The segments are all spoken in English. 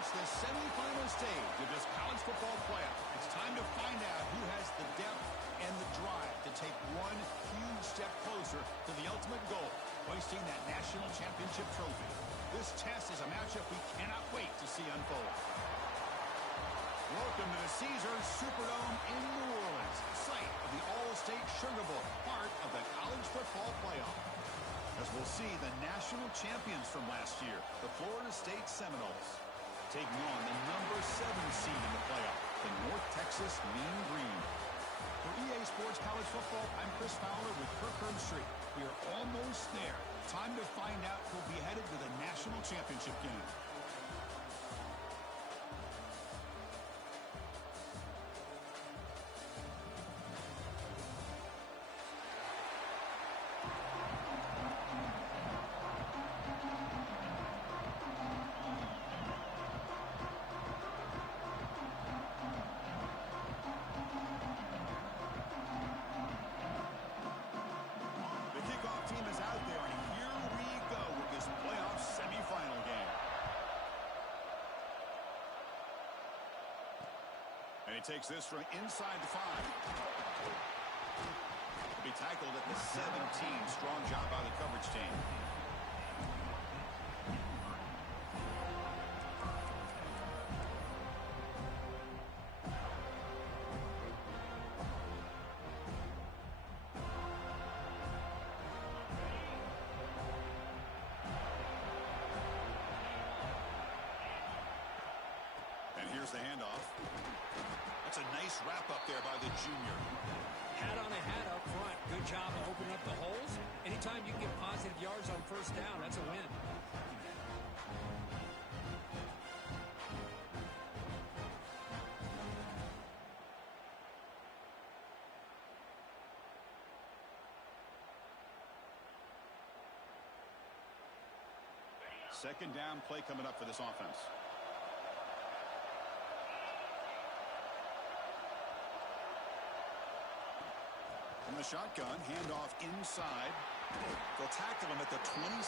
reached the semifinal stage of this college football playoff. It's time to find out who has the depth and the drive to take one huge step closer to the ultimate goal, hoisting that national championship trophy. This test is a matchup we cannot wait to see unfold. Welcome to the Caesars Superdome in New Orleans, site of the All-State Sugar Bowl, part of the college football playoff. As we'll see the national champions from last year, the Florida State Seminoles, taking on the number 7 seed in the playoff, the North Texas Mean Green. For EA Sports College Football, I'm Chris Fowler with Kirk Herbstreit. We are almost there. Time to find out who'll be headed to the national championship game. And he takes this from inside the 5. He'll be tackled at the 17. Strong job by the coverage team. And here's the handoff. That's a nice wrap up there by the junior. Hat on a hat up front. Good job of opening up the holes. Anytime you can get positive yards on first down, that's a win. Second down play coming up for this offense. From the shotgun, handoff inside. They'll tackle him at the 27.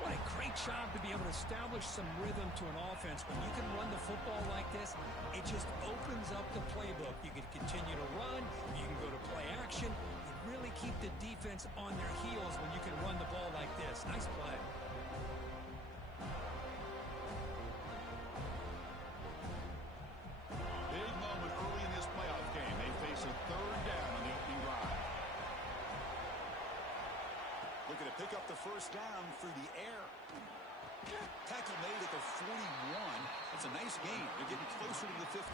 What a great job to be able to establish some rhythm to an offense. When you can run the football like this, it just opens up the playbook. You can continue to run. You can go to play action. You really keep the defense on their heels when you can run the ball like this. Nice play. Big moment early in this playoff game. They face a third down on the opening drive. Looking to pick up the first down through the air. Tackle made at the 41. That's a nice gain. They're getting closer to the 50.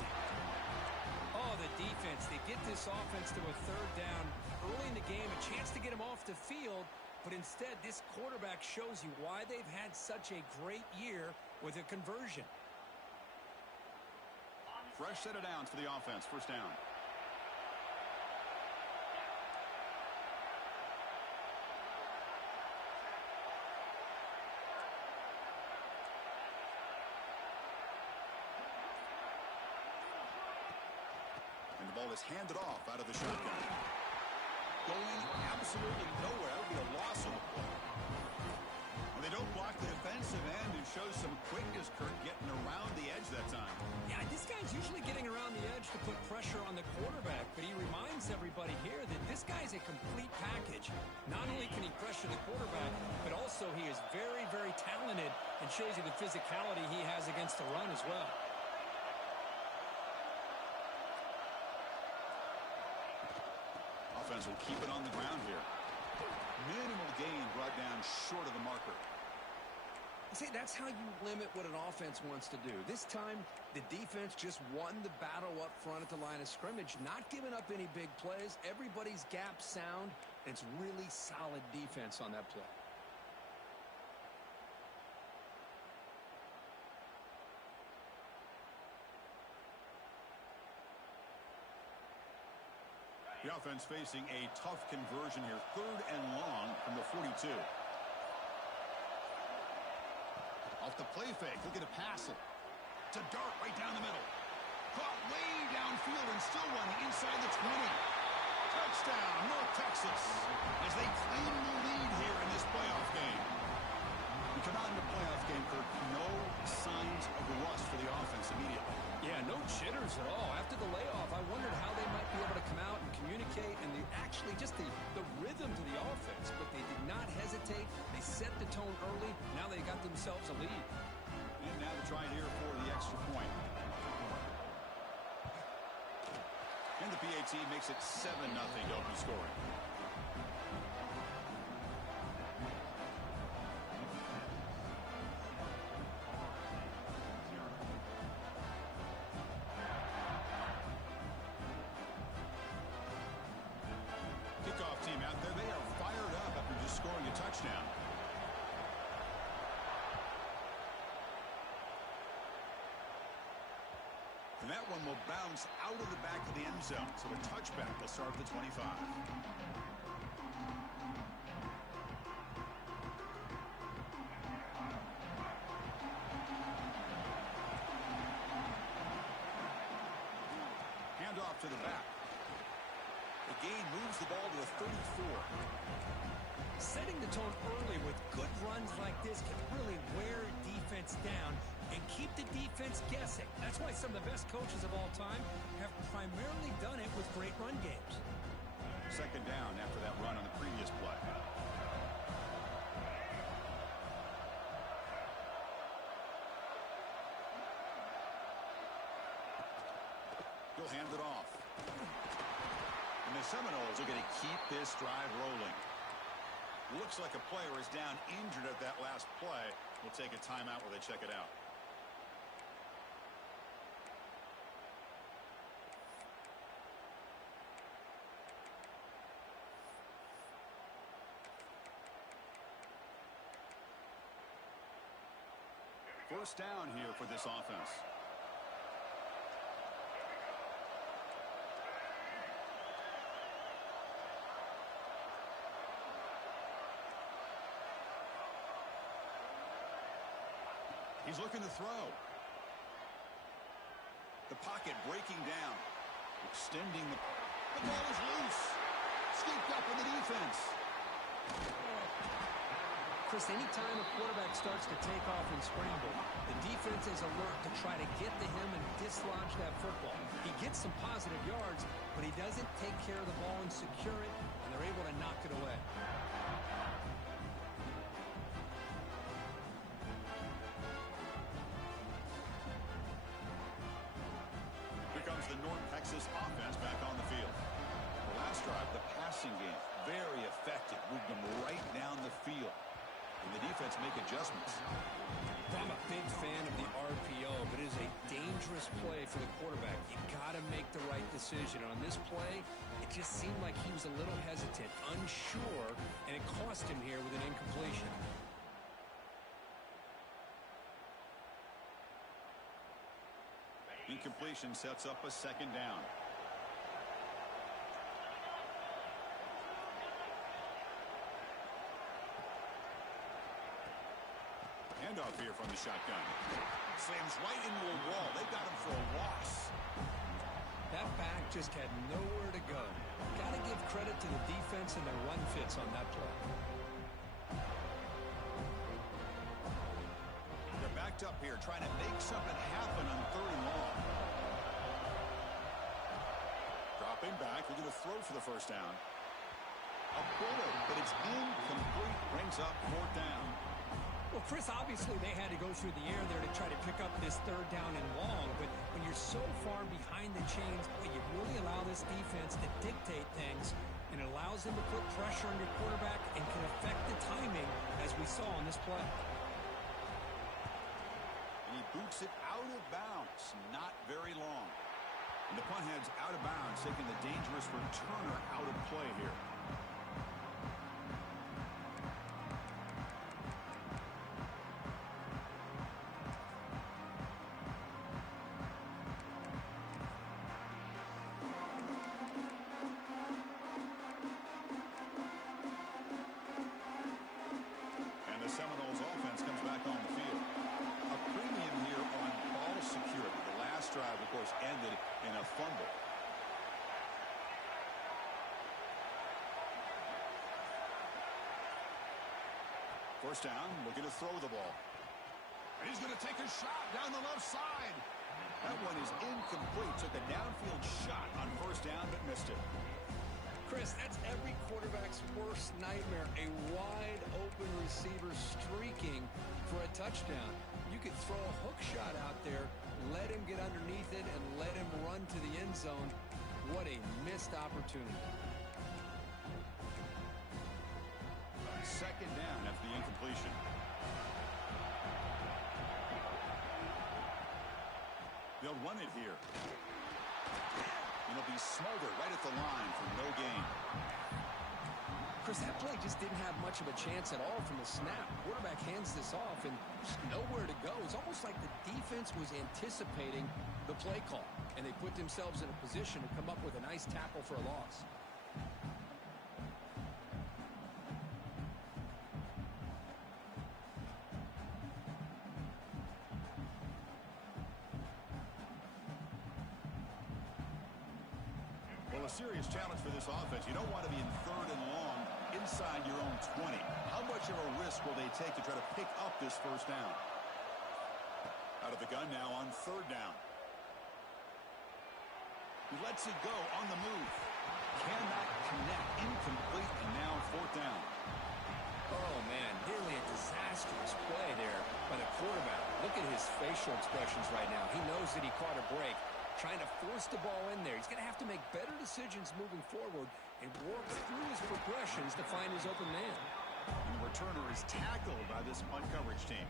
Oh, the defense. They get this offense to a third down early in the game, a chance to get them off the field, but instead this quarterback shows you why they've had such a great year with a conversion. Fresh set of downs for the offense. First down. And the ball is handed off out of the shotgun. Going absolutely nowhere. That would be a loss of the play. They don't block the defensive end and show some quickness, Kirk, getting around the edge that time. Yeah, this guy's usually getting around the edge to put pressure on the quarterback, but he reminds everybody here that this guy's a complete package. Not only can he pressure the quarterback, but also he is very, very talented and shows you the physicality he has against the run as well. Offense will keep it on the ground here. Minimal gain brought down short of the marker. See, that's how you limit what an offense wants to do. This time, the defense just won the battle up front at the line of scrimmage, not giving up any big plays. Everybody's gap sound, and it's really solid defense on that play. The offense facing a tough conversion here. Third and long from the 42. Off the play fake. Looking to pass it. To Dart right down the middle. Caught way downfield and still running inside the 20. Touchdown, North Texas. As they claim the lead here in this playoff game. We come out in the playoff game, Kirk. No sign just the rhythm to the offense, but they did not hesitate. They set the tone early. Now they got themselves a lead. And now to try here for the extra point. And the PAT makes it 7-0 to open scoring. Kickoff team out there. They are fired up after just scoring a touchdown. And that one will bounce out of the back of the end zone. So a touchback will start at the 25. Handoff to the back. The gain moves the ball to the 34. Setting the tone early with good runs like this can really wear defense down and keep the defense guessing. That's why some of the best coaches of all time have primarily done it with great run games. Second down after that run on the previous play. He'll hand it off. And the Seminoles are going to keep this drive rolling. Looks like a player is down injured at that last play. We'll take a timeout while they check it out. First down here for this offense. He's looking to throw. The pocket breaking down. Extending the ball is loose. Scooped up in the defense. Chris, anytime a quarterback starts to take off and scramble, the defense is alert to try to get to him and dislodge that football. He gets some positive yards, but he doesn't take care of the ball and secure it, and they're able to knock it away. Here comes the North Texas offense back on the field. The last drive, the passing game, very effective. Moved them right down the field. And the defense make adjustments. I'm a big fan of the RPO, but it is a dangerous play for the quarterback. You got to make the right decision. On this play, it just seemed like he was a little hesitant, unsure, and it cost him here with an incompletion. Incompletion sets up a second down. Handoff here from the shotgun. Slams right into a wall. They got him for a loss. That back just had nowhere to go. Got to give credit to the defense and their run fits on that play. They're backed up here trying to make something happen on third and long. Dropping back. They're going to throw for the first down. A bullet, but it's incomplete. Brings up fourth down. Well, Chris, obviously they had to go through the air there to try to pick up this third down and long, but when you're so far behind the chains, boy, you really allow this defense to dictate things, and it allows them to put pressure on your quarterback and can affect the timing, as we saw on this play. And he boots it out of bounds, not very long. And the punt heads out of bounds, taking the dangerous returner out of play here. Seminoles offense comes back on the field. A premium here on ball security. The last drive, of course, ended in a fumble. First down, looking to throw the ball. And he's going to take a shot down the left side. That one is incomplete. Took a downfield shot on first down, but missed it. Chris, that's every quarterback's worst nightmare, a wide-open receiver streaking for a touchdown. You could throw a hook shot out there, let him get underneath it, and let him run to the end zone. What a missed opportunity. Second down after the incompletion. They'll run it here. It'll be smothered right at the line for no gain. Chris, that play just didn't have much of a chance at all from the snap. Quarterback hands this off and just nowhere to go. It's almost like the defense was anticipating the play call, and they put themselves in a position to come up with a nice tackle for a loss. Well, a serious challenge for this offense. You don't want to be in third and long inside your own 20. How much of a risk will they take to try to pick up this first down? Out of the gun now on third down. He lets it go on the move. Cannot connect. Incomplete, and now fourth down. Oh, man, nearly a disastrous play there by the quarterback. Look at his facial expressions right now. He knows that he caught a break, trying to force the ball in there. He's going to have to make better decisions moving forward and work through his progressions to find his open man. And the returner is tackled by this punt coverage team.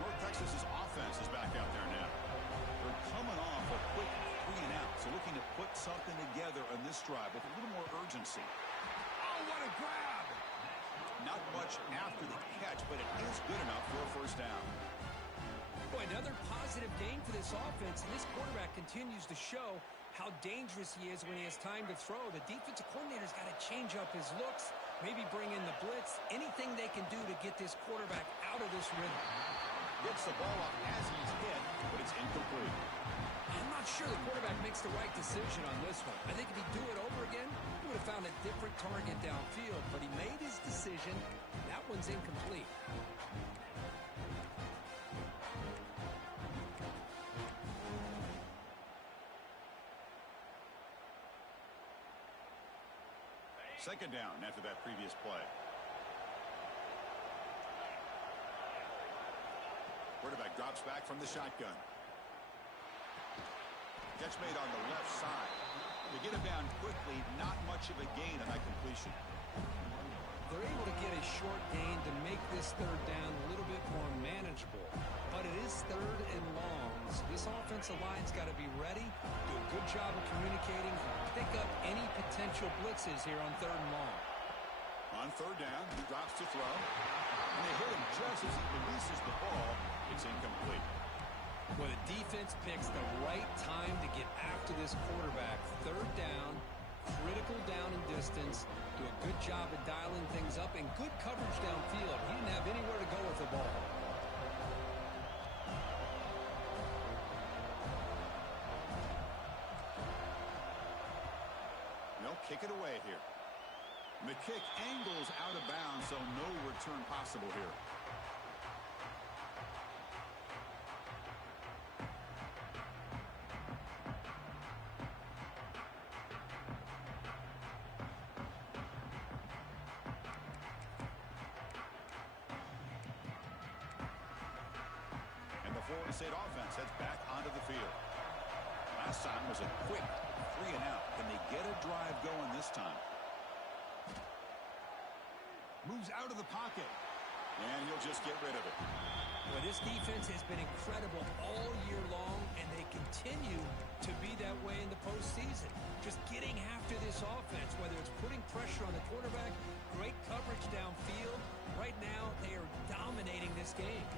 North Texas's offense is back out there now. They're coming off a quick 3 and out, so looking to put something together on this drive with a little more urgency. Oh, what a grab! Not much after the catch, but it is good enough for a first down. Boy, another positive gain for this offense, and this quarterback continues to show how dangerous he is when he has time to throw. The defensive coordinator's got to change up his looks, maybe bring in the blitz, anything they can do to get this quarterback out of this rhythm. Gets the ball up as he's hit, but it's incomplete. I'm not sure the quarterback makes the right decision on this one. I think if he'd do it over again, he would have found a different target downfield, but he made his decision. That one's incomplete. Second down after that previous play. Quarterback drops back from the shotgun. Catch made on the left side. To get him down quickly, not much of a gain on that completion. They're able to get a short gain to make this third down a little bit more manageable. But it is third and long, so this offensive line's got to be ready, do a good job of communicating, and pick up any potential blitzes here on third and long. On third down, he drops to throw. And they hit him just as he releases the ball. It's incomplete. Well, the defense picks the right time to get after this quarterback. Third down, critical down and distance, do a good job of dialing things up, and good coverage downfield. He didn't have anywhere to go with the ball. They'll kick it away here. And the kick angles out of bounds, so no return possible here. Florida State offense heads back onto the field. Last time was a quick 3 and out. Can they get a drive going this time? Moves out of the pocket. And he'll just get rid of it. Well, this defense has been incredible all year long, and they continue to be that way in the postseason. Just getting after this offense, whether it's putting pressure on the quarterback, great coverage downfield. Right now, they are dominating this game.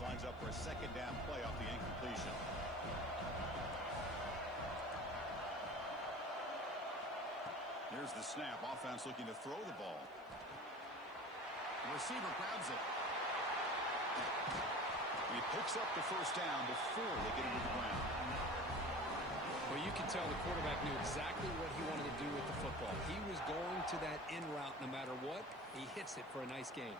Lines up for a second down play off the incompletion. Here's the snap. Offense looking to throw the ball. The receiver grabs it. And he picks up the first down before they get into the ground. Well, you can tell the quarterback knew exactly what he wanted to do with the football. He was going to that in route no matter what. He hits it for a nice gain.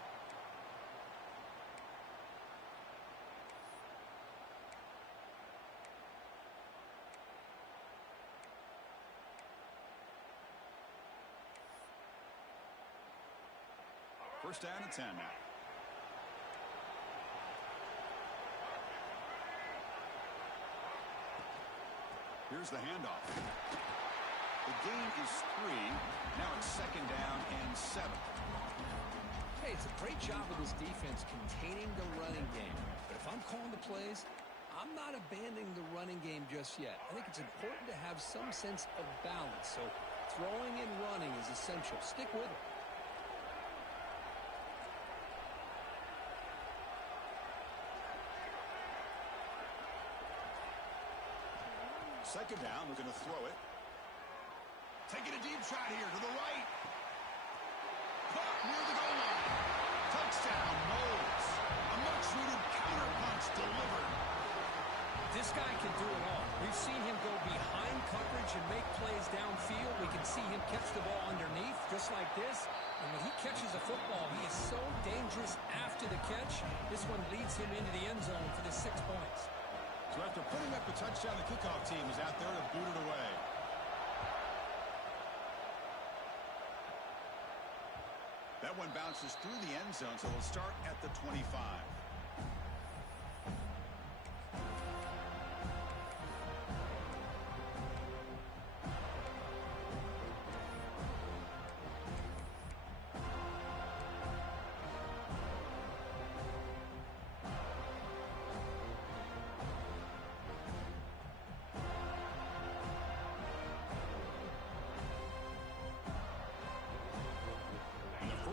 First down and 10 now. Here's the handoff. The gain is 3. Now it's second down and 7. Hey, it's a great job of this defense containing the running game. But if I'm calling the plays, I'm not abandoning the running game just yet. I think it's important to have some sense of balance. So throwing and running is essential. Stick with it. Second down, they're going to throw it. Taking a deep shot here to the right. Caught near the goal line. Touchdown, Moles. A much-needed counter-punch delivered. This guy can do it all. We've seen him go behind coverage and make plays downfield. We can see him catch the ball underneath, just like this. And when he catches a football, he is so dangerous after the catch. This one leads him into the end zone for the 6 points. So after putting up the touchdown, the kickoff team is out there to boot it away. That one bounces through the end zone, so they'll start at the 25.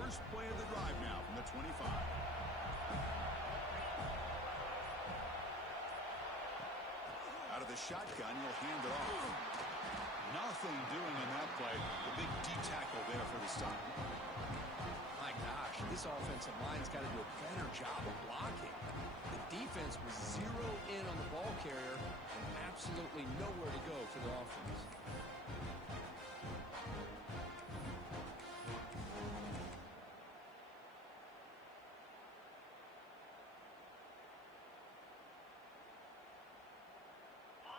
First play of the drive now from the 25. Out of the shotgun, he'll hand it off. Nothing doing in that play. The big D tackle there for the stop. My gosh, this offensive line's got to do a better job of blocking. The defense was zero in on the ball carrier and absolutely nowhere to go for the offense.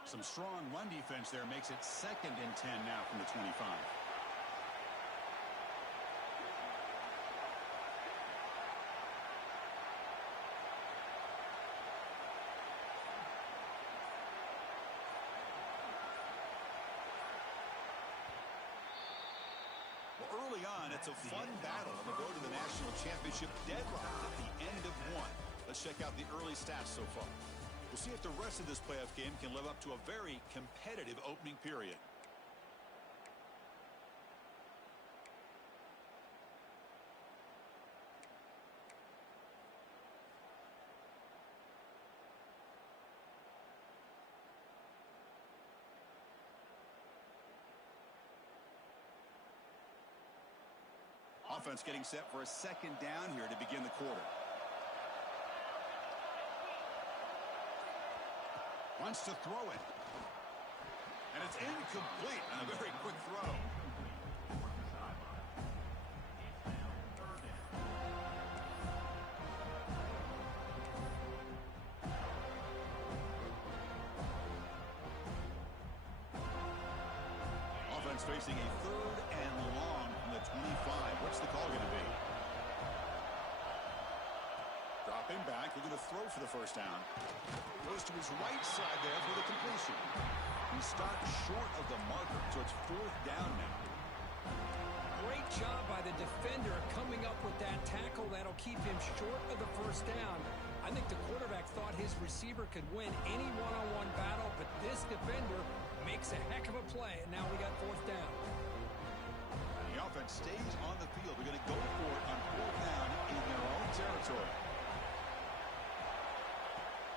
Some strong run defense there makes it second and 10 now from the 25. Well, early on, it's a fun battle on the road to the national championship, deadlocked at the end of one. Let's check out the early stats so far. We'll see if the rest of this playoff game can live up to a very competitive opening period. Offense getting set for a second down here to begin the quarter. Wants to throw it. And it's incomplete on a very quick throw. Offense facing a third and long from the 25. What's the call going to be? Dropping back, they're going to throw for the first down. Goes to his right side there for the completion. He stopped short of the marker, so it's fourth down now. Great job by the defender coming up with that tackle that'll keep him short of the first down. I think the quarterback thought his receiver could win any one-on-one battle, but this defender makes a heck of a play, and now we got fourth down. The offense stays on the field. They're going to go for it on fourth down in their own territory.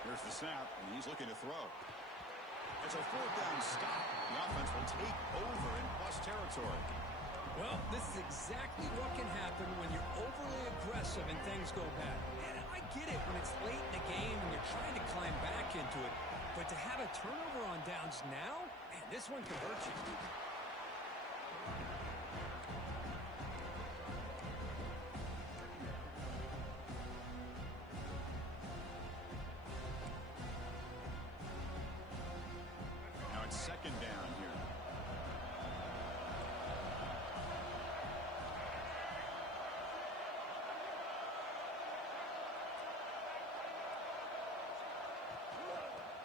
Here's the snap, and he's looking to throw. It's a fourth down stop. The offense will take over in plus territory. Well, this is exactly what can happen when you're overly aggressive and things go bad. And I get it when it's late in the game and you're trying to climb back into it. But to have a turnover on downs now, man, this one could hurt you. Now it's second down here.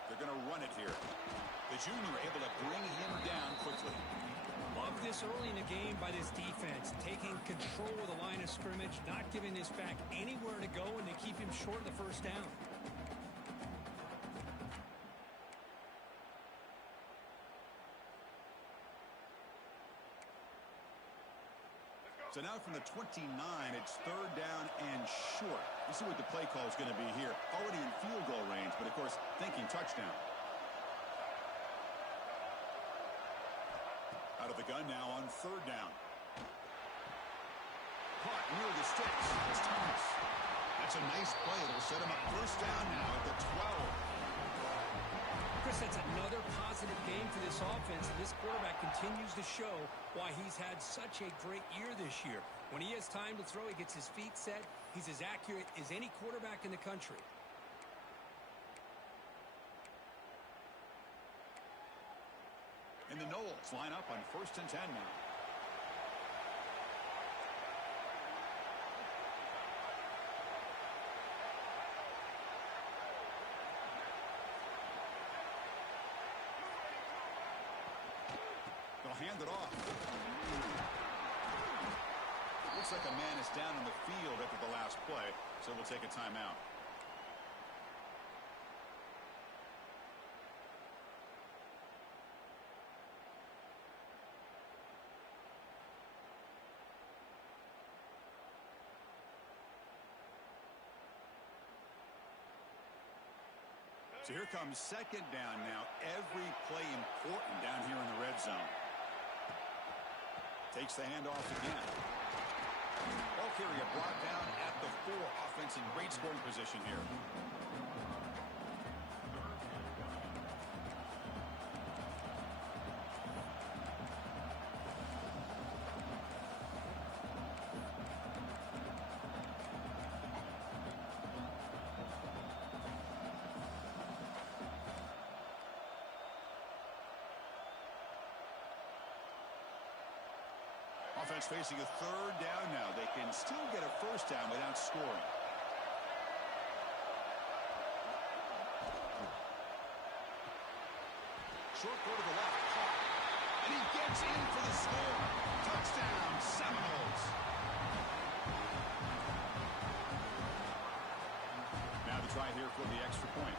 They're going to run it here. The junior able to bring him down quickly. Love this early in the game by this defense, taking control of the line of scrimmage, not giving this back anywhere to go, and they keep him short of the first down. So now from the 29, it's third down and short. You see what the play call is going to be here. Already in field goal range, but of course, thinking touchdown. Out of the gun now on third down. Caught near the sticks. It's Thomas. That's a nice play. It'll set him up first down now at the 12. Chris, that's another positive game for this offense, and this quarterback continues to show why he's had such a great year this year. When he has time to throw, he gets his feet set. He's as accurate as any quarterback in the country. And the Knowles line up on 1st and 10 now. They'll hand it off. Looks like a man is down in the field after the last play, so we'll take a timeout. So here comes second down now. Every play important down here in the red zone. Takes the handoff again. Ball carrier brought down at the 4. Offense in great scoring position here. Offense facing a third down now. They can still get a first down without scoring. Short go to the left. Caught. And he gets in for the score. Touchdown, Seminoles. Now the try here for the extra point.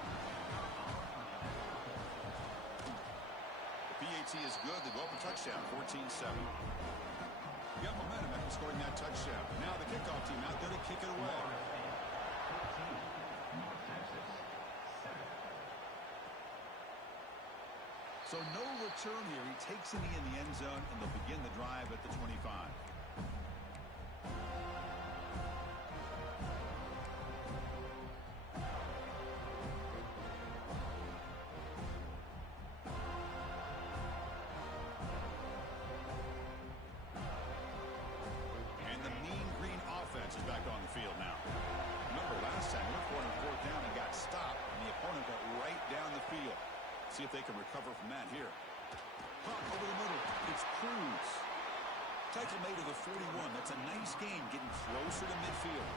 The PAT is good. They go up a touchdown, 14-7. Got momentum after scoring that touchdown. Now the kickoff team out there to kick it away. So no return here. He takes it in the end zone, and they'll begin the drive at the 25. Is back on the field now. Remember last time, they were on 4th down and got stopped, and the opponent got right down the field. See if they can recover from that here. Pump over the middle. It's Cruz. Tackle made to the 41. That's a nice game, getting closer to midfield.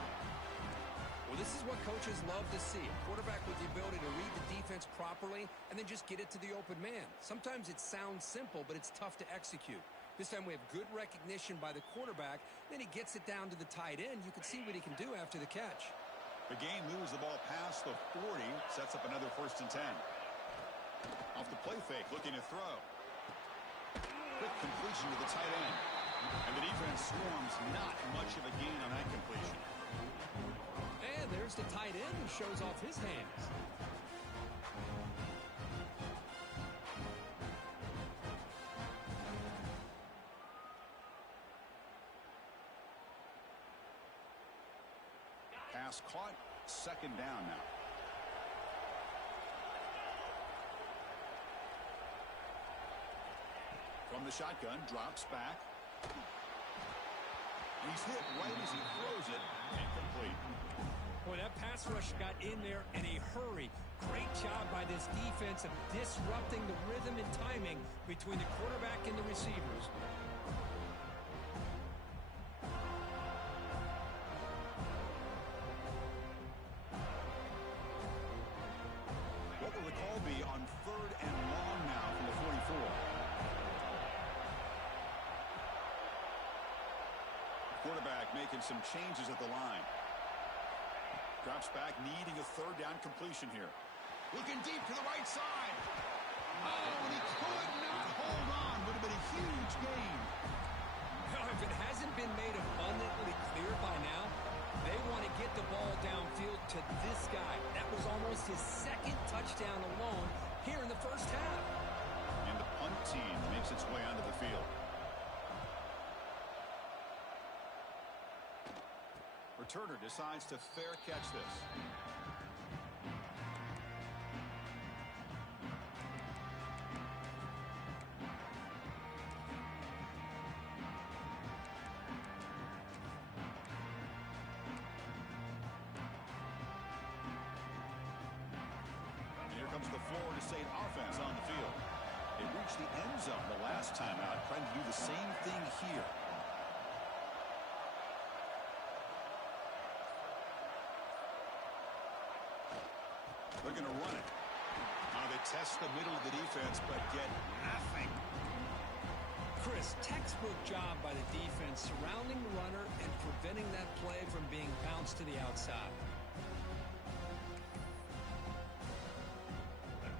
Well, this is what coaches love to see. A quarterback with the ability to read the defense properly and then just get it to the open man. Sometimes it sounds simple, but it's tough to execute. This time we have good recognition by the quarterback. Then he gets it down to the tight end. You can see what he can do after the catch. The game moves the ball past the 40. Sets up another 1st and 10. Off the play fake, looking to throw. Quick completion to the tight end. And the defense swarms. Not much of a gain on that completion. And there's the tight end who shows off his hands. Pass caught. It's second down now. From the shotgun, drops back. He's hit right as he throws it. Incomplete. Boy, that pass rush got in there in a hurry. Great job by this defense of disrupting the rhythm and timing between the quarterback and the receivers. What will the call be on third and long now from the 44? Quarterback making some changes at the line. Drops back, needing a third down completion here. Looking deep to the right side. Oh, and he could not hold on. Would have been a huge gain. Now, if it hasn't been made abundantly clear by now, they want to get the ball downfield to this guy. That was almost his second touchdown alone here in the first half. And the punt team makes its way onto the field. Returner decides to fair catch this. And here comes the Florida State offense on the field. They reached the end zone the last time out, trying to do the same thing here. They're going to run it. Now they test the middle of the defense, but get nothing. Chris, textbook job by the defense surrounding the runner and preventing that play from being bounced to the outside.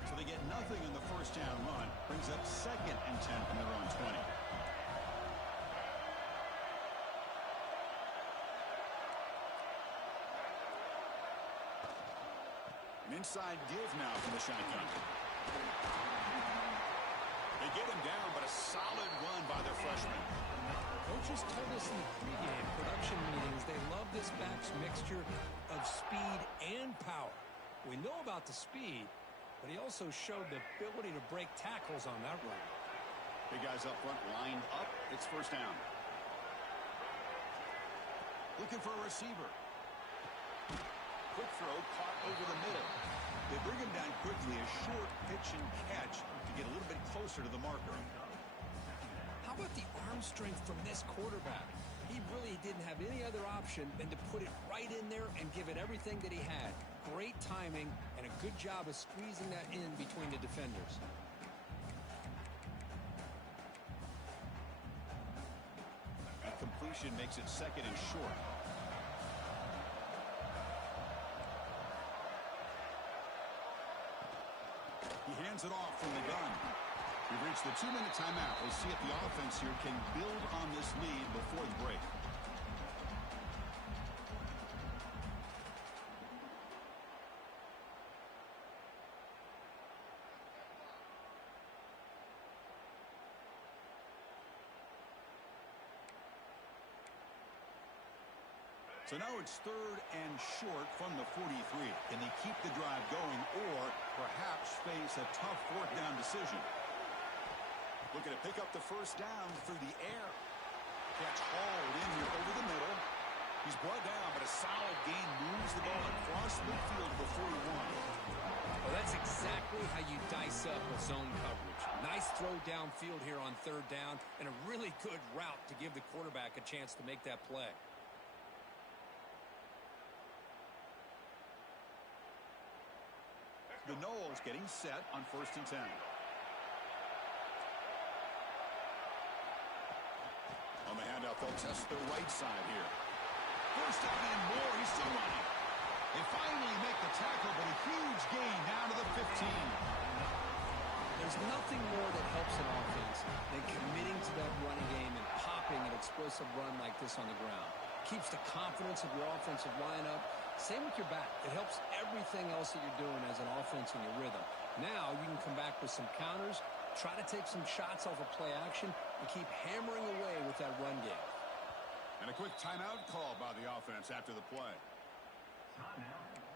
So they get nothing in the first down run. Brings up second and 10 from their own 20. An inside give now from the shotgun. They get him down, but a solid run by their freshman. Coaches told us in the pregame production meetings they love this back's mixture of speed and power. We know about the speed, but he also showed the ability to break tackles on that run. Big guys up front lined up. It's first down. Looking for a receiver. Quick throw caught over the middle. They bring him down quickly, a short pitch and catch to get a little bit closer to the marker. How about the arm strength from this quarterback? He really didn't have any other option than to put it right in there and give it everything that he had. Great timing and a good job of squeezing that in between the defenders. And completion makes it second and short. He hands it off from the gun. We've reached the 2-minute timeout. We'll see if the offense here can build on this lead before the break. So now it's third and short from the 43. Can they keep the drive going or perhaps face a tough fourth down decision? Looking to pick up the first down through the air. Catch hauled in here over the middle. He's brought down, but a solid gain moves the ball across midfield to the 41. Well, that's exactly how you dice up a zone coverage. Nice throw downfield here on third down and a really good route to give the quarterback a chance to make that play. The Noles getting set on first and 10. On the handout, they'll test the right side here. First down and more. He's still running. They finally make the tackle, but a huge gain down to the 15. There's nothing more that helps an offense than committing to that running game and popping an explosive run like this on the ground. Keeps the confidence of your offensive lineup. Same with your back. It helps everything else that you're doing as an offense in your rhythm. Now you can come back with some counters, try to take some shots off of play action, and keep hammering away with that run game. And a quick timeout call by the offense after the play. Timeout.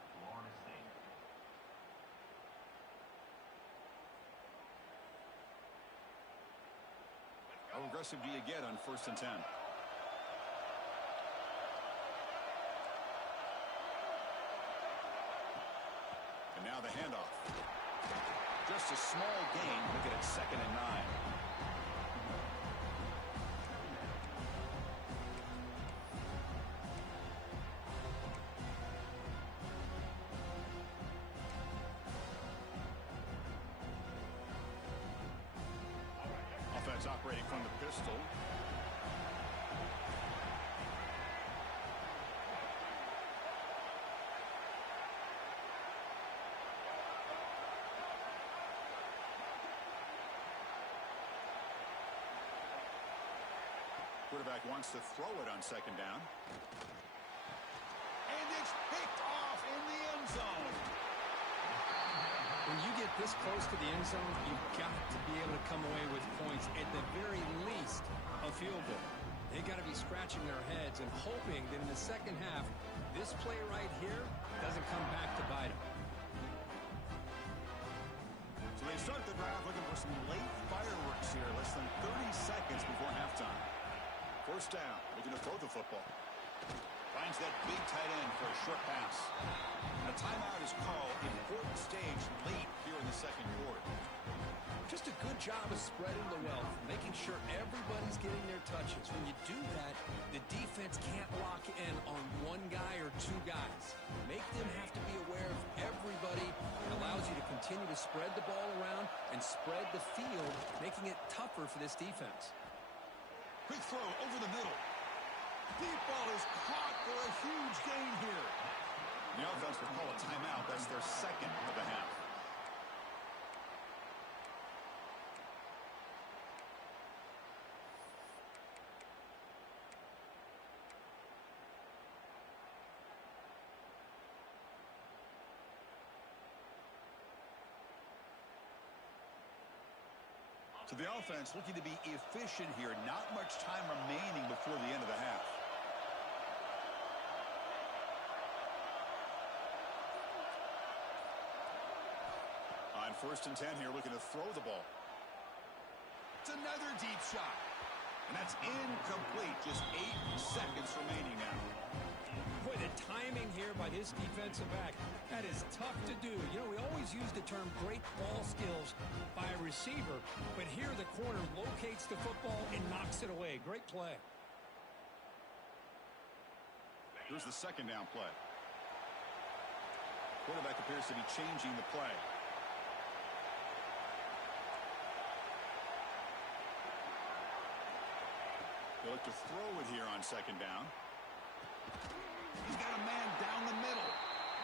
aggressive do you get on 1st and 10? And now the handoff. Just a small gain. Look at it, 2nd and 9. Offense operating from the pistol. Quarterback wants to throw it on 2nd down. And it's picked off in the end zone. When you get this close to the end zone, you've got to be able to come away with points, at the very least a field goal. They got to be scratching their heads and hoping that in the second half, this play right here doesn't come back to bite them. So they start the drive looking for some late fireworks here, less than 30 seconds before halftime. 1st down, looking to throw the football. Finds that big tight end for a short pass. And a timeout is called. Important stage late here in the 2nd quarter. Just a good job of spreading the wealth, making sure everybody's getting their touches. When you do that, the defense can't lock in on one guy or 2 guys. Make them have to be aware of everybody. It allows you to continue to spread the ball around and spread the field, making it tougher for this defense. Quick throw over the middle. Deep ball is caught for a huge gain here. The offense will call a timeout. That's their 2nd of the half. So the offense looking to be efficient here. Not much time remaining before the end of the half. On 1st and 10 here, looking to throw the ball. It's another deep shot. And that's incomplete. Just 8 seconds remaining now. Boy, the timing here by this defensive back, that is tough to do. You know, we always use the term great ball skills by a receiver, but here the corner locates the football and knocks it away. Great play. Here's the 2nd down play. Quarterback appears to be changing the play. They look to throw it here on 2nd down. He's got a man down the middle.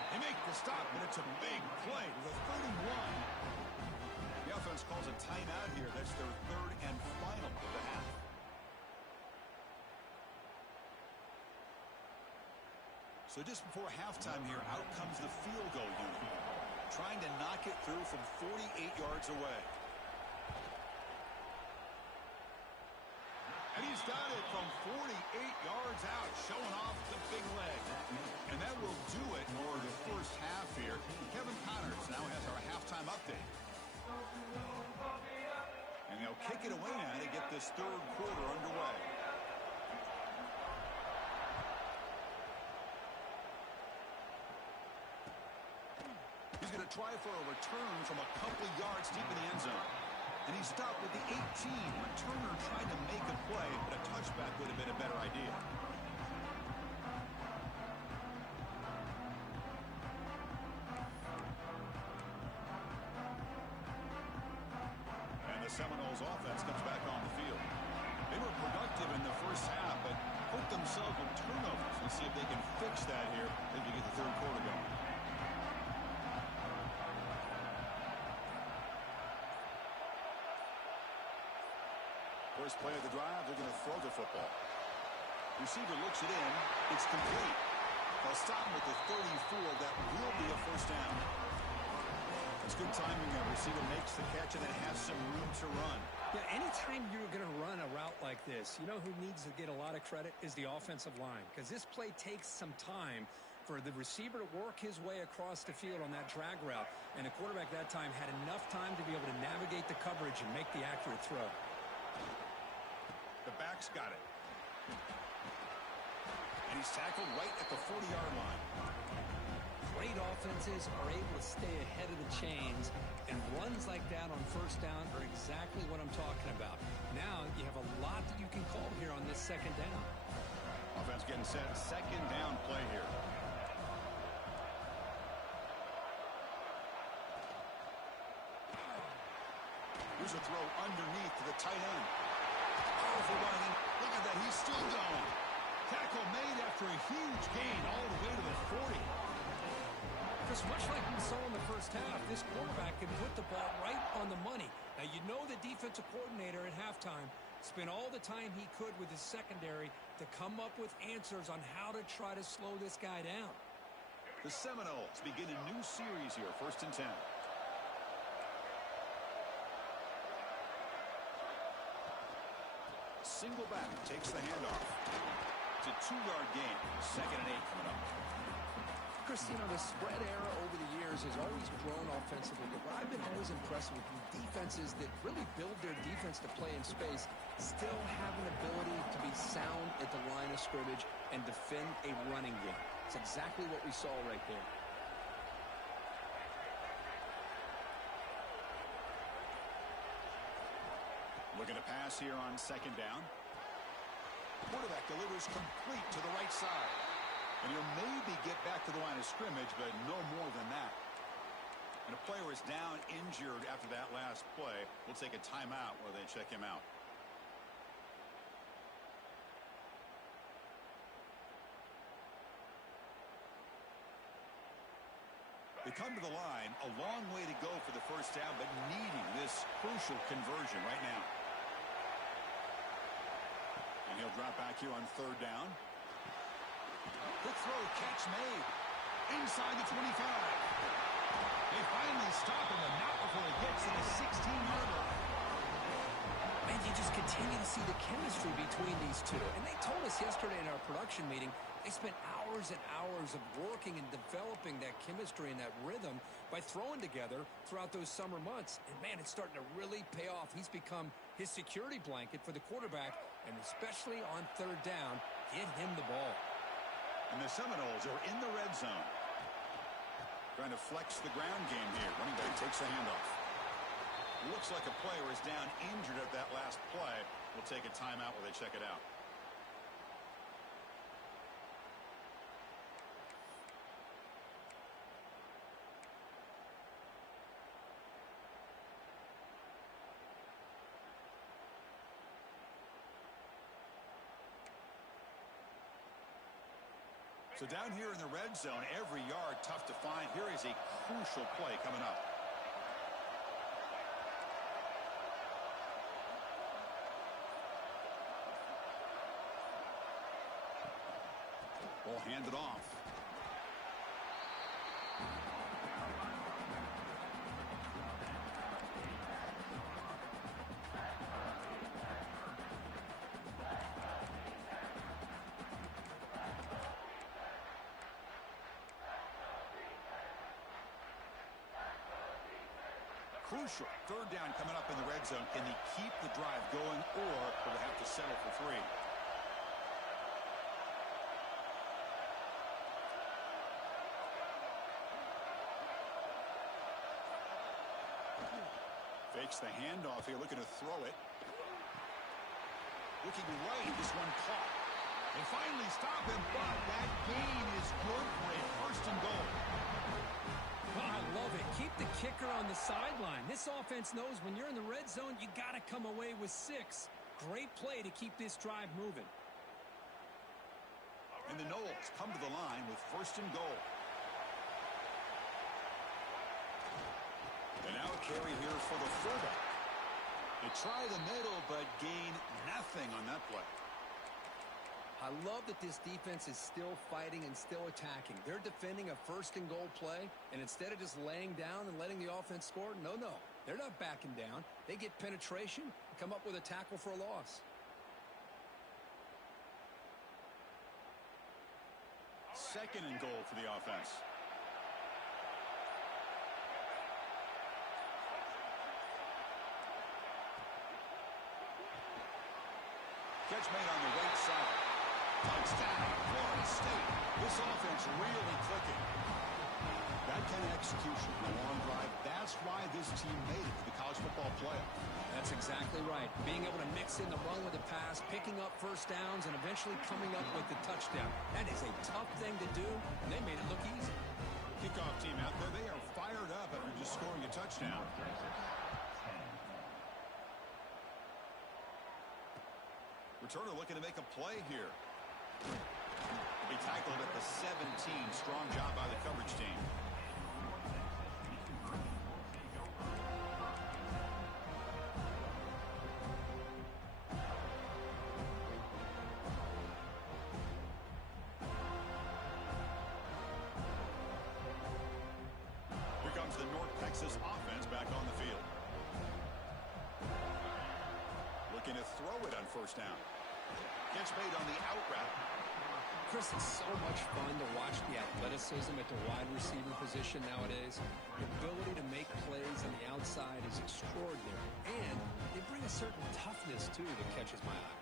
They make the stop, but it's a big play to the 31. The offense calls a timeout here. That's their 3rd and final of the half. So just before halftime here, out comes the field goal unit, trying to knock it through from 48 yards away. And he's got it from 48 yards out, showing off the big leg. And that will do it for the first half here. Kevin Connors now has our halftime update. And they'll kick it away now to get this 3rd quarter underway. He's going to try for a return from a couple of yards deep in the end zone. And he stopped with the 18. Returner tried to make a play, but a touchback would have been a better idea. And the Seminoles offense comes back on the field. They were productive in the first half, but hurt themselves with turnovers. Let's see if they can fix that here as we get the 3rd quarter going. First play of the drive, they're going to throw the football. Receiver looks it in. It's complete. They'll stop him with the 34. That will be a 1st down. It's good timing there. Receiver makes the catch and then has some room to run. Yeah, anytime you're going to run a route like this, you know who needs to get a lot of credit is the offensive line, because this play takes some time for the receiver to work his way across the field on that drag route. And the quarterback that time had enough time to be able to navigate the coverage and make the accurate throw. Seahawks got it. And he's tackled right at the 40-yard line. Great offenses are able to stay ahead of the chains, and runs like that on first down are exactly what I'm talking about. Now you have a lot that you can call here on this second down. Offense getting set. Second down play here. Here's a throw underneath to the tight end. Powerful running. Look at that. He's still going. Tackle made after a huge gain all the way to the 40. Because much like we saw in the first half, this quarterback can put the ball right on the money. Now, you know the defensive coordinator at halftime spent all the time he could with his secondary to come up with answers on how to try to slow this guy down. The Seminoles begin a new series here, 1st and 10. Single back takes the handoff. It's a 2-yard gain. 2nd and 8 coming up. Chris, you know, the spread era over the years has always grown offensively, but what I've been always impressed with defenses that really build their defense to play in space still have an ability to be sound at the line of scrimmage and defend a running game. It's exactly what we saw right there. Looking to pass here on 2nd down. Quarterback delivers complete to the right side. And he'll maybe get back to the line of scrimmage, but no more than that. And a player is down injured after that last play. We'll take a timeout while they check him out. They come to the line, a long way to go for the first down, but needing this crucial conversion right now. And he'll drop back here on 3rd down. Quick throw, catch made. Inside the 25. They finally stop him, but not before he gets to the 16-yard line. And you just continue to see the chemistry between these two. And they told us yesterday in our production meeting, they spent hours and hours of working and developing that chemistry and that rhythm by throwing together throughout those summer months. And, man, it's starting to really pay off. He's become his security blanket for the quarterback, and especially on 3rd down, get him the ball. And the Seminoles are in the red zone. Trying to flex the ground game here. Running back takes the handoff. Looks like a player is down injured at that last play. We'll take a timeout while they check it out. So down here in the red zone, every yard tough to find. Here is a crucial play coming up. Ball handed off. Crucial. 3rd down coming up in the red zone. Can they keep the drive going, or will they have to settle for 3? Fakes the handoff here, looking to throw it. Looking right, this one caught. They finally stop him, but that gain is good for a 1st and goal. I love it. Keep the kicker on the sideline. This offense knows when you're in the red zone, you got to come away with 6. Great play to keep this drive moving. And the Noles come to the line with 1st and goal. And now a carry here for the fullback. They try the middle, but gain nothing on that play. I love that this defense is still fighting and still attacking. They're defending a 1st and goal play, and instead of just laying down and letting the offense score, no. They're not backing down. They get penetration and come up with a tackle for a loss. Second and goal for the offense. catch made on the right side. Touchdown, Florida State. This offense really clicking. That kind of execution on a long drive, that's why this team made it to the college football playoff. That's exactly right. Being able to mix in the run with the pass, picking up first downs, and eventually coming up with the touchdown. That is a tough thing to do, and they made it look easy. Kickoff team out there, they are fired up after just scoring a touchdown. Returner looking to make a play here. He'll be tackled at the 17. Strong job by the coverage team. Here comes the North Texas offense back on the field. Looking to throw it on first down. Catch made on the out route. Chris, it's so much fun to watch the athleticism at the wide receiver position nowadays. The ability to make plays on the outside is extraordinary. And they bring a certain toughness, too, that catches my eye.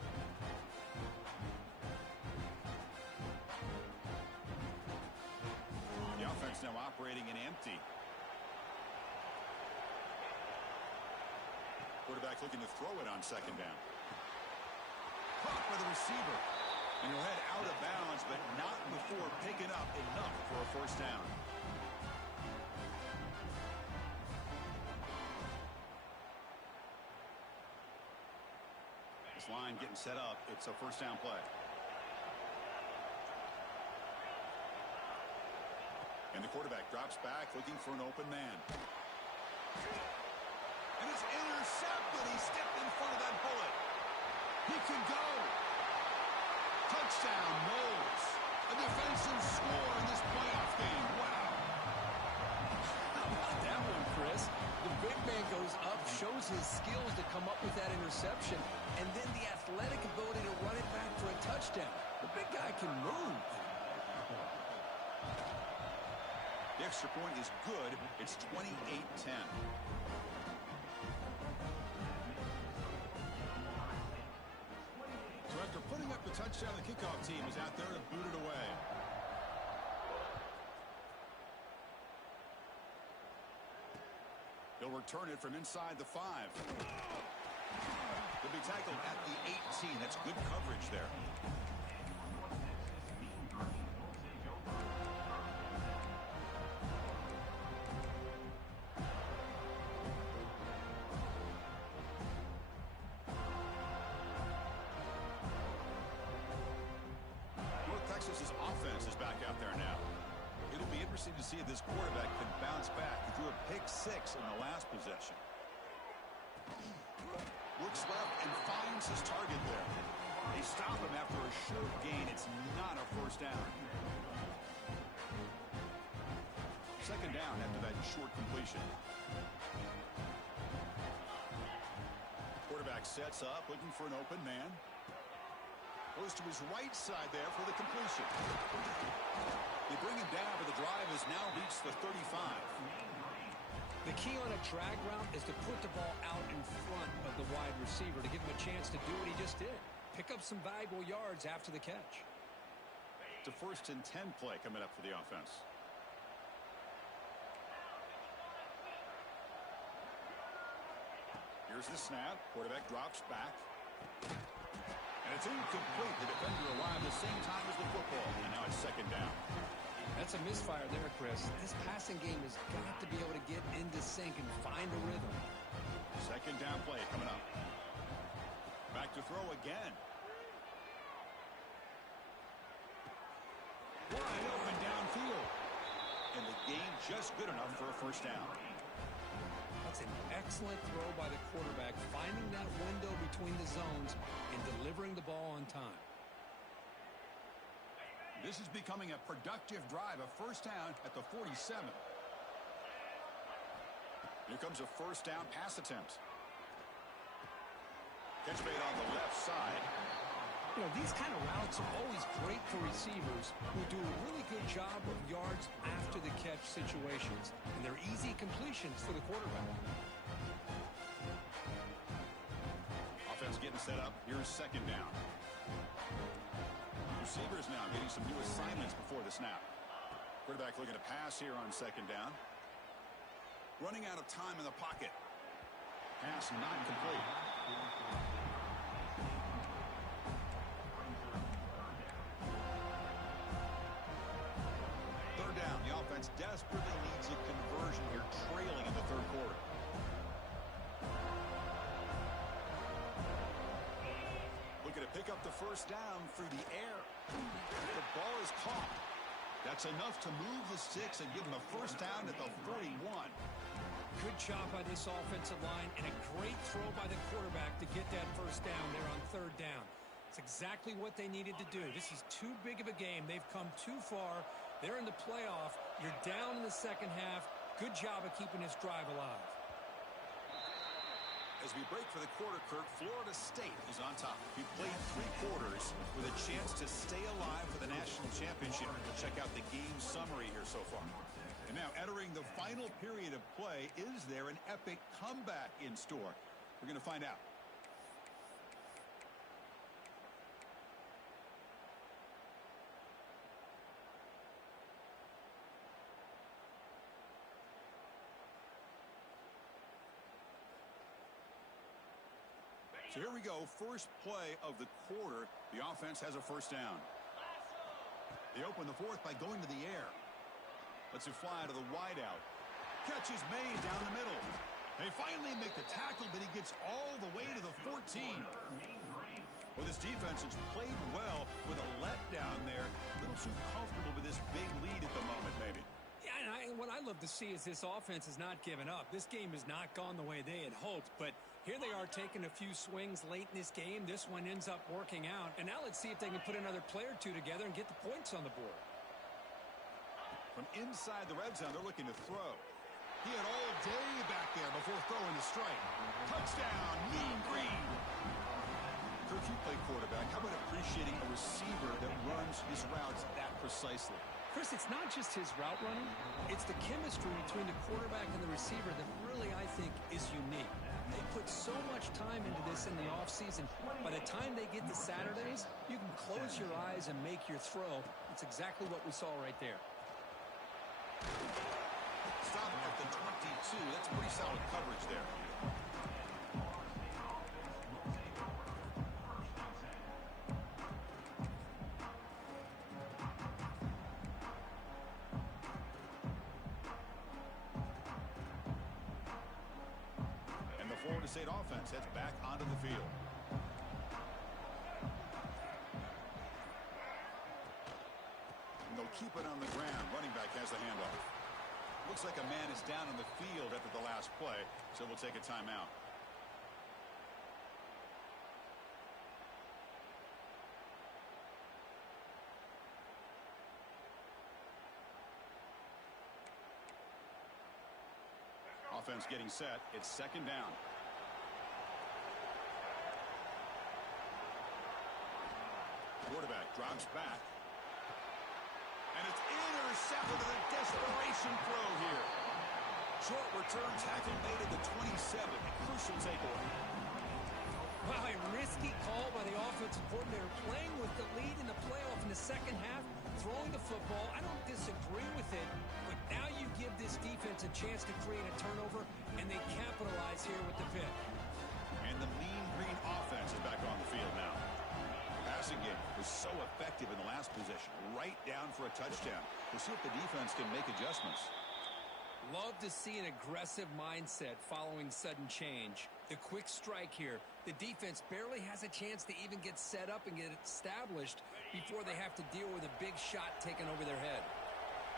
The offense now operating in empty. Quarterback looking to throw it on second down. Caught by the receiver. And he'll head out of bounds, but not before picking up enough for a first down. This line getting set up. It's a first down play. And the quarterback drops back looking for an open man. And it's intercepted. He stepped in front of that bullet. He can go. Touchdown, Knowles. A defensive score in this playoff game. Wow. How about that one, Chris? The big man goes up, shows his skills to come up with that interception, and then the athletic ability to run it back for a touchdown. The big guy can move. The extra point is good. It's 28-10. So after putting up the touchdown, the kickoff team is out there to boot it away. They'll return it from inside the 5. They'll be tackled at the 18. That's good coverage there. Texas's offense is back out there now. It'll be interesting to see if this quarterback can bounce back. He threw a pick 6 in the last possession. Looks left and finds his target there. They stop him after a short gain. It's not a first down. Second down after that short completion. Quarterback sets up, looking for an open man. Goes to his right side there for the completion. They bring him down, but the drive has now reached the 35. The key on a drag route is to put the ball out in front of the wide receiver to give him a chance to do what he just did. Pick up some valuable yards after the catch. It's a 1st and 10 play coming up for the offense. Here's the snap. Quarterback drops back. And it's incomplete. The defender arrived the same time as the football. And now it's second down. That's a misfire there, Chris. This passing game has got to be able to get into sync and find a rhythm. Second down play coming up. Back to throw again. Wide open downfield. And the game just good enough for a first down. That's an excellent throw by the quarterback, finding that window between the zones and delivering the ball on time. This is becoming a productive drive, a first down at the 47. Here comes a first down pass attempt. Catch made on the left side. You know, these kind of routes are always great for receivers who do a really good job of yards after the catch situations, and they're easy completions for the quarterback. Offense getting set up. Here's second down. Receivers now getting some new assignments before the snap. Quarterback looking to pass here on second down. Running out of time in the pocket. Pass not complete. Third down. The offense desperately needs a conversion here, trailing in the third quarter. Looking to pick up the first down through the air. The ball is caught. That's enough to move the sticks and give them a first down at the 41. Good job by this offensive line and a great throw by the quarterback to get that first down there on third down. It's exactly what they needed to do. This is too big of a game. They've come too far. They're in the playoff. You're down in the second half. Good job of keeping this drive alive. As we break for the quarter, Kirk, Florida State is on top. He played 3 quarters with a chance to stay alive for the national championship. We'll check out the game summary here so far. And now entering the final period of play, is there an epic comeback in store? We're going to find out. So here we go. First play of the quarter. The offense has a first down. They open the fourth by going to the air. Lets it fly to the wideout. Catch is made down the middle. They finally make the tackle, but he gets all the way to the 14. Well, this defense has played well with a letdown there. A little too comfortable with this big lead at the moment, maybe. Yeah, and what I love to see is this offense has not given up. This game has not gone the way they had hoped, but here they are taking a few swings late in this game. This one ends up working out, and now let's see if they can put another play or two together and get the points on the board. From inside the red zone, they're looking to throw. He had all day back there before throwing the strike. Touchdown, Mean Green. Kirk, you play quarterback. How about appreciating a receiver that runs his routes that precisely? Chris, it's not just his route running. It's the chemistry between the quarterback and the receiver that really, I think, is unique. They put so much time into this in the offseason. By the time they get to Saturdays, you can close your eyes and make your throw. It's exactly what we saw right there. Stop at the 22. That's pretty solid coverage there. And the Florida State offense heads back onto the field. And they'll keep it on the ground. Running back has the handoff. Looks like a man is down on the field after the last play, so we'll take a timeout. Offense getting set. It's second down. Quarterback drops back. And it's intercepted with a desperation throw here. Short return tackle made at the 27. A crucial takeaway. Wow, a risky call by the offensive coordinator, playing with the lead in the playoff in the second half, throwing the football. I don't disagree with it, but now you give this defense a chance to create a turnover, and they capitalize here with the pick. And the Mean Green offense is back on the field now. Passing game was so effective in the last possession, right down for a touchdown. We'll see if the defense can make adjustments. Love to see an aggressive mindset following sudden change. The quick strike here. The defense barely has a chance to even get set up and get established before they have to deal with a big shot taken over their head.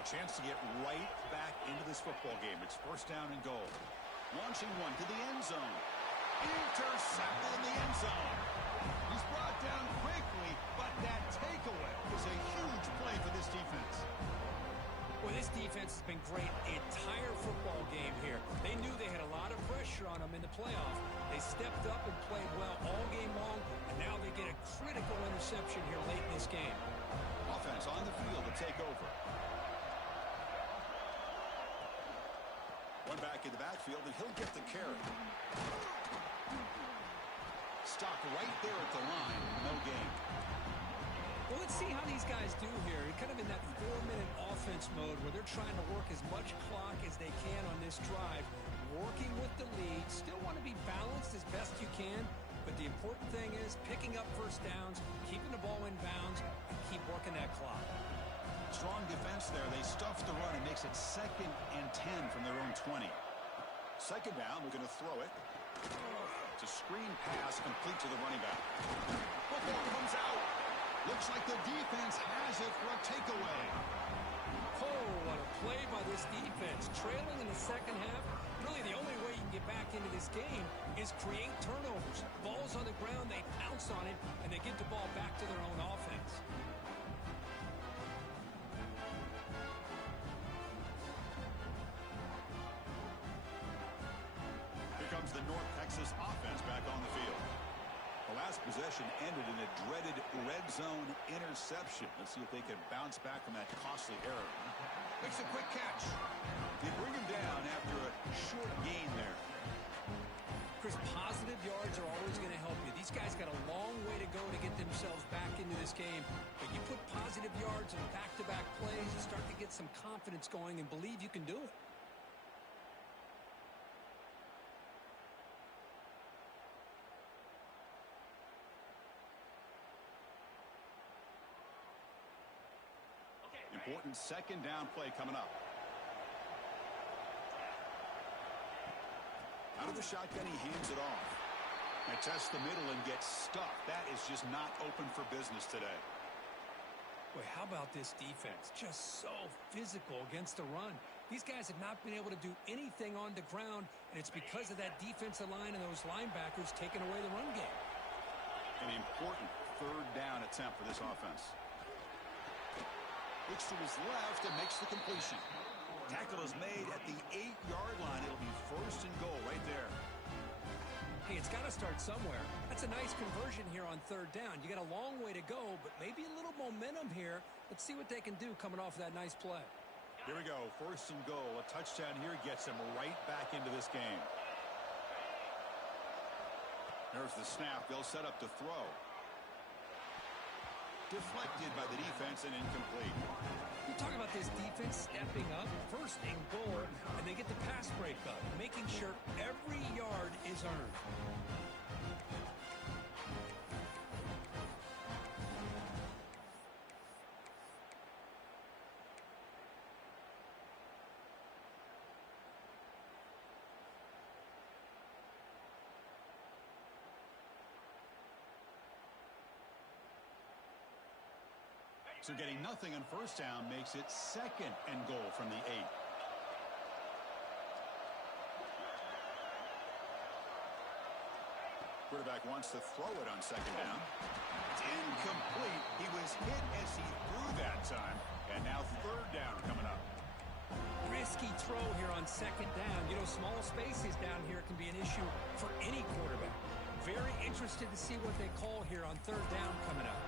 A chance to get right back into this football game. It's first down and goal. Launching one to the end zone. Intercepted in the end zone. He's brought down quickly, but that takeaway was a huge play for this defense. Well, this defense has been great the entire football game here. They knew they had a lot of pressure on them in the playoff. They stepped up and played well all game long, and now they get a critical interception here late in this game. Offense on the field to take over. One back in the backfield, and he'll get the carry. Stopped right there at the line. No gain. Well, let's see how these guys do here. Kind of in that 4-minute offense mode where they're trying to work as much clock as they can on this drive, working with the lead. Still want to be balanced as best you can, but the important thing is picking up first downs, keeping the ball in bounds, and keep working that clock. Strong defense there. They stuff the run and makes it 2nd and 10 from their own 20. Second down, we're going to throw it. It's a screen pass complete to the running back. Football comes out. Looks like the defense has it for a takeaway. Oh, what a play by this defense. Trailing in the second half. Really, the only way you can get back into this game is create turnovers. Ball's on the ground, they pounce on it, and they get the ball back to their own offense. Here comes the North Texas offense back on the field. The last possession ended in a dreaded red zone interception. Let's see if they can bounce back from that costly error. Makes a quick catch. They bring him down after a short gain there. Chris, positive yards are always going to help you. These guys got a long way to go to get themselves back into this game. But you put positive yards and back-to-back plays, you start to get some confidence going and believe you can do it. Important second down play coming up. Out of the shotgun, he hands it off. And tests the middle and gets stuffed. That is just not open for business today. Boy, how about this defense? Just so physical against the run. These guys have not been able to do anything on the ground, and it's because of that defensive line and those linebackers taking away the run game. An important third down attempt for this offense. Looks to his left and makes the completion. Tackle is made at the 8-yard line. It'll be 1st and goal right there. Hey, it's got to start somewhere. That's a nice conversion here on 3rd down. You got a long way to go, but maybe a little momentum here. Let's see what they can do coming off of that nice play. Here we go. 1st and goal. A touchdown here gets him right back into this game. There's the snap. They'll set up to throw. Deflected by the defense and incomplete. We're talking about this defense stepping up, 1st and goal, and they get the pass breakup, making sure every yard is earned. So getting nothing on 1st down makes it 2nd and goal from the 8. Quarterback wants to throw it on 2nd down. It's incomplete. He was hit as he threw that time. And now 3rd down coming up. Risky throw here on 2nd down. You know, small spaces down here can be an issue for any quarterback. Very interested to see what they call here on 3rd down coming up.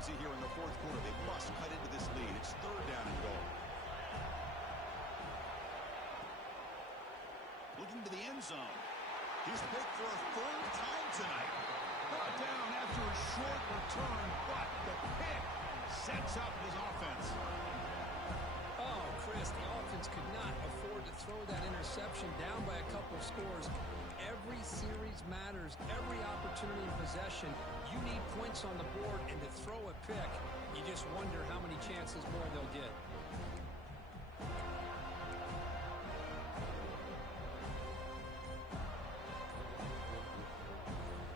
Here in the 4th quarter, they must cut into this lead. It's 3rd down and goal. Looking to the end zone. He's picked for a 3rd time tonight. Brought down after a short return, but the pick sets up his offense. Oh, Chris, the offense could not afford to throw that interception down by a couple of scores. Every series matters. Every opportunity in possession. You need points on the board, and to throw a pick, you just wonder how many chances more they'll get.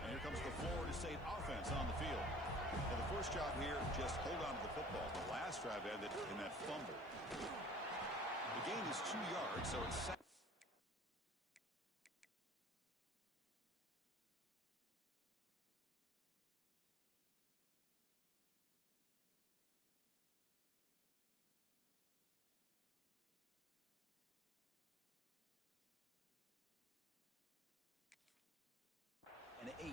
And here comes the Florida State offense on the field. And the first job here, just hold on to the football. The last drive ended in that fumble. The gain is 2 yards, so it's 2nd. and 8.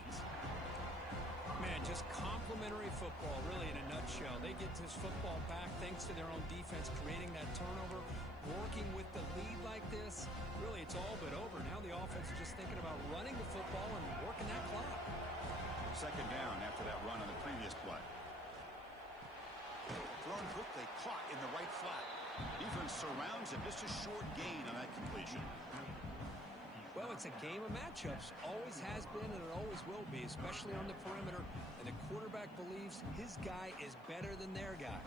Man, just confident Complementary football, really, in a nutshell. They get this football back thanks to their own defense, creating that turnover, working with the lead like this. Really, it's all but over. Now the offense is just thinking about running the football and working that clock. Second down after that run on the previous play. Thrown quickly, caught in the right flat. Defense surrounds him. Just a short gain on that completion. Well, it's a game of matchups. Always has been and it always will be, especially on the perimeter. And the quarterback believes his guy is better than their guy.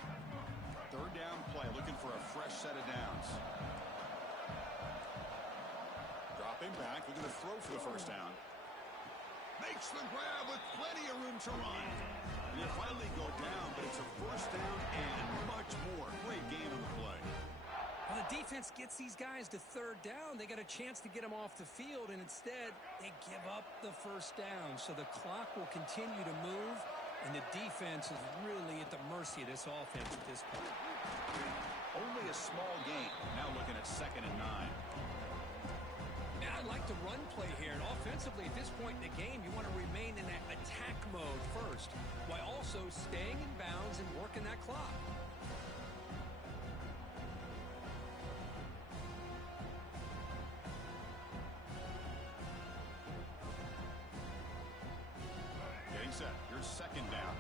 Third down play, looking for a fresh set of downs. Dropping back, looking to throw for the first down. Makes the grab with plenty of room to run. And they finally go down, but it's a first down and much more. Great game on the play. Well, the defense gets these guys to third down. They got a chance to get them off the field, and instead they give up the first down. So the clock will continue to move, and the defense is really at the mercy of this offense at this point. Only a small gain. Now looking at 2nd and 9. Now I'd like to run play here, and offensively at this point in the game, you want to remain in that attack mode first, while also staying in bounds and working that clock. Set. Here's 2nd down.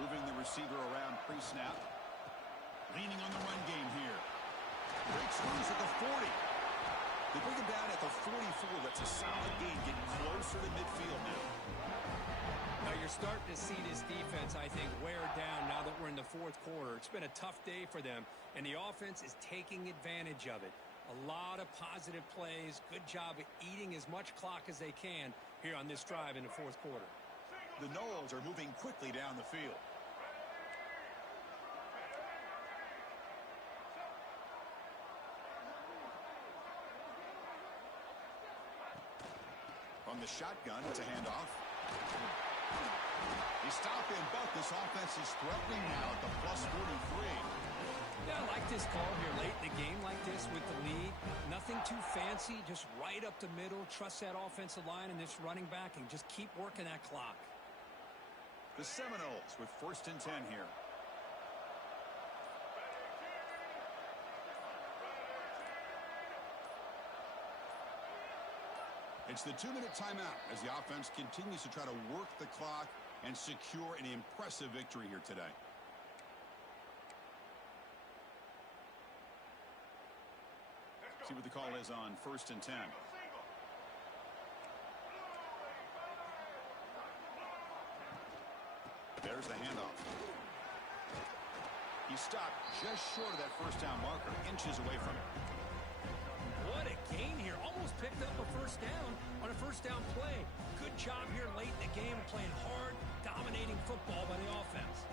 Moving the receiver around pre-snap. Leaning on the run game here. Breaks loose at the 40. They bring him down at the 44. That's a solid gain. Getting closer to midfield now. Now you're starting to see this defense, I think, wear down now that we're in the fourth quarter. It's been a tough day for them, and the offense is taking advantage of it. A lot of positive plays. Good job at eating as much clock as they can here on this drive in the fourth quarter. The Noles are moving quickly down the field. From the shotgun, it's a handoff. He stopped in, but this offense is threatening now at the +43. Yeah, I like this call here late in the game like this with the lead. Nothing too fancy, just right up the middle. Trust that offensive line and this running back and just keep working that clock. The Seminoles with 1st and 10 here. It's the 2-minute timeout as the offense continues to try to work the clock and secure an impressive victory here today. See what the call is on 1st and 10. There's the handoff. He stopped just short of that first down marker, inches away from it. What a gain here. Almost picked up a first down on a first down play. Good job here late in the game, playing hard, dominating football by the offense.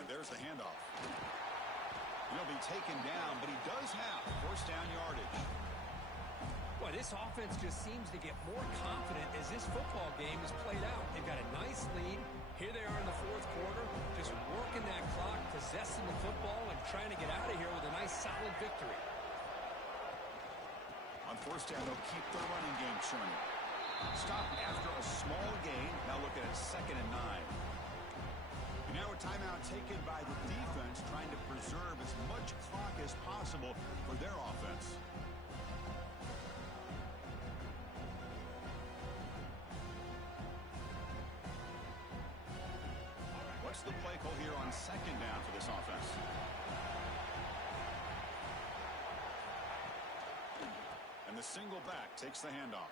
And there's the handoff. He'll be taken down, but he does have first down yardage. Boy, this offense just seems to get more confident as this football game is played out. They've got a nice lead. Here they are in the fourth quarter, just working that clock, possessing the football, and trying to get out of here with a nice, solid victory. On first down, they'll keep their running game churning. Stop after a small gain. Now looking at 2nd and 9. And now a timeout taken by the defense, trying to preserve as much clock as possible for their offense. What's the play call here on 2nd down for this offense? And the single back takes the handoff.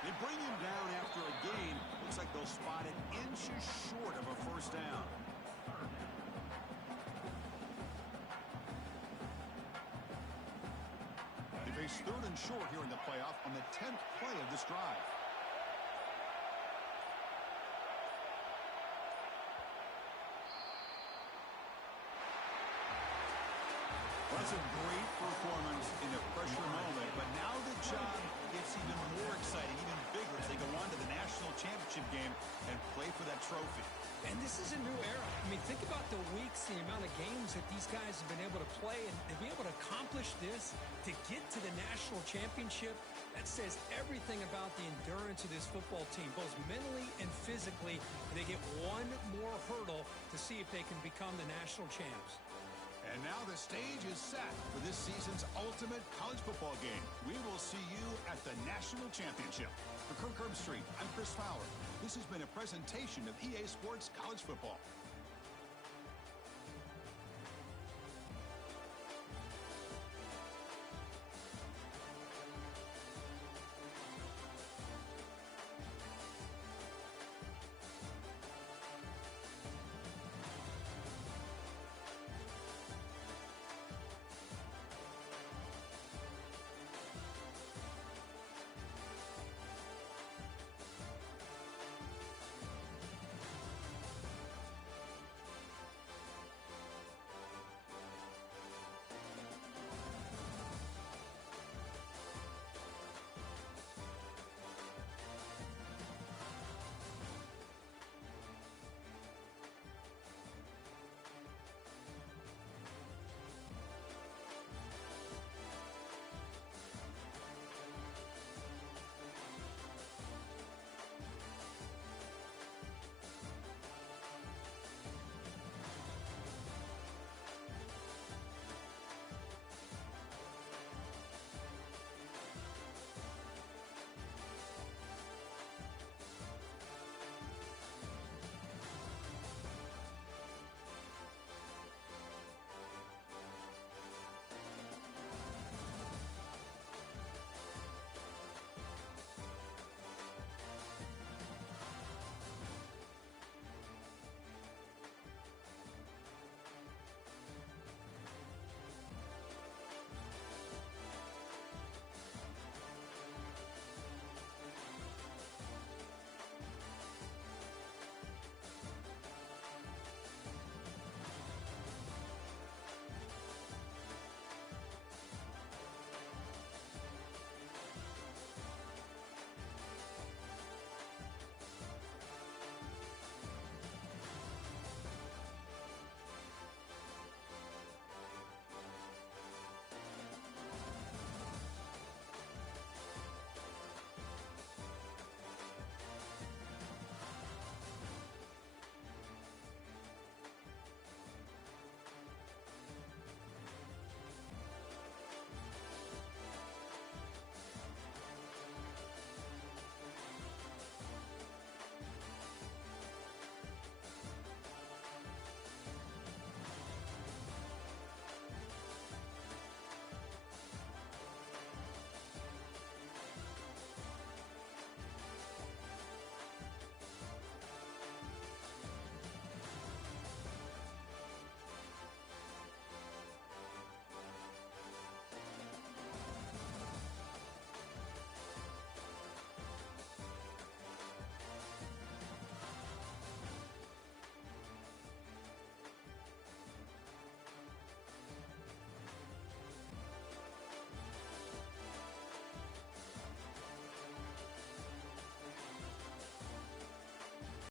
They bring him down after a gain. Looks like they'll spot it inches short of a first down. They face 3rd and short here in the playoff on the 10th play of this drive. That's a great performance in a pressure moment, but now the job gets even more exciting, even bigger as they go on to the national championship game and play for that trophy. And this is a new era. I mean, think about the weeks, the amount of games that these guys have been able to play, and to be able to accomplish this, to get to the national championship, that says everything about the endurance of this football team, both mentally and physically. They get one more hurdle to see if they can become the national champs. And now the stage is set for this season's ultimate college football game. We will see you at the national championship. For Kirk Herbstreit, I'm Chris Fowler. This has been a presentation of EA Sports College Football.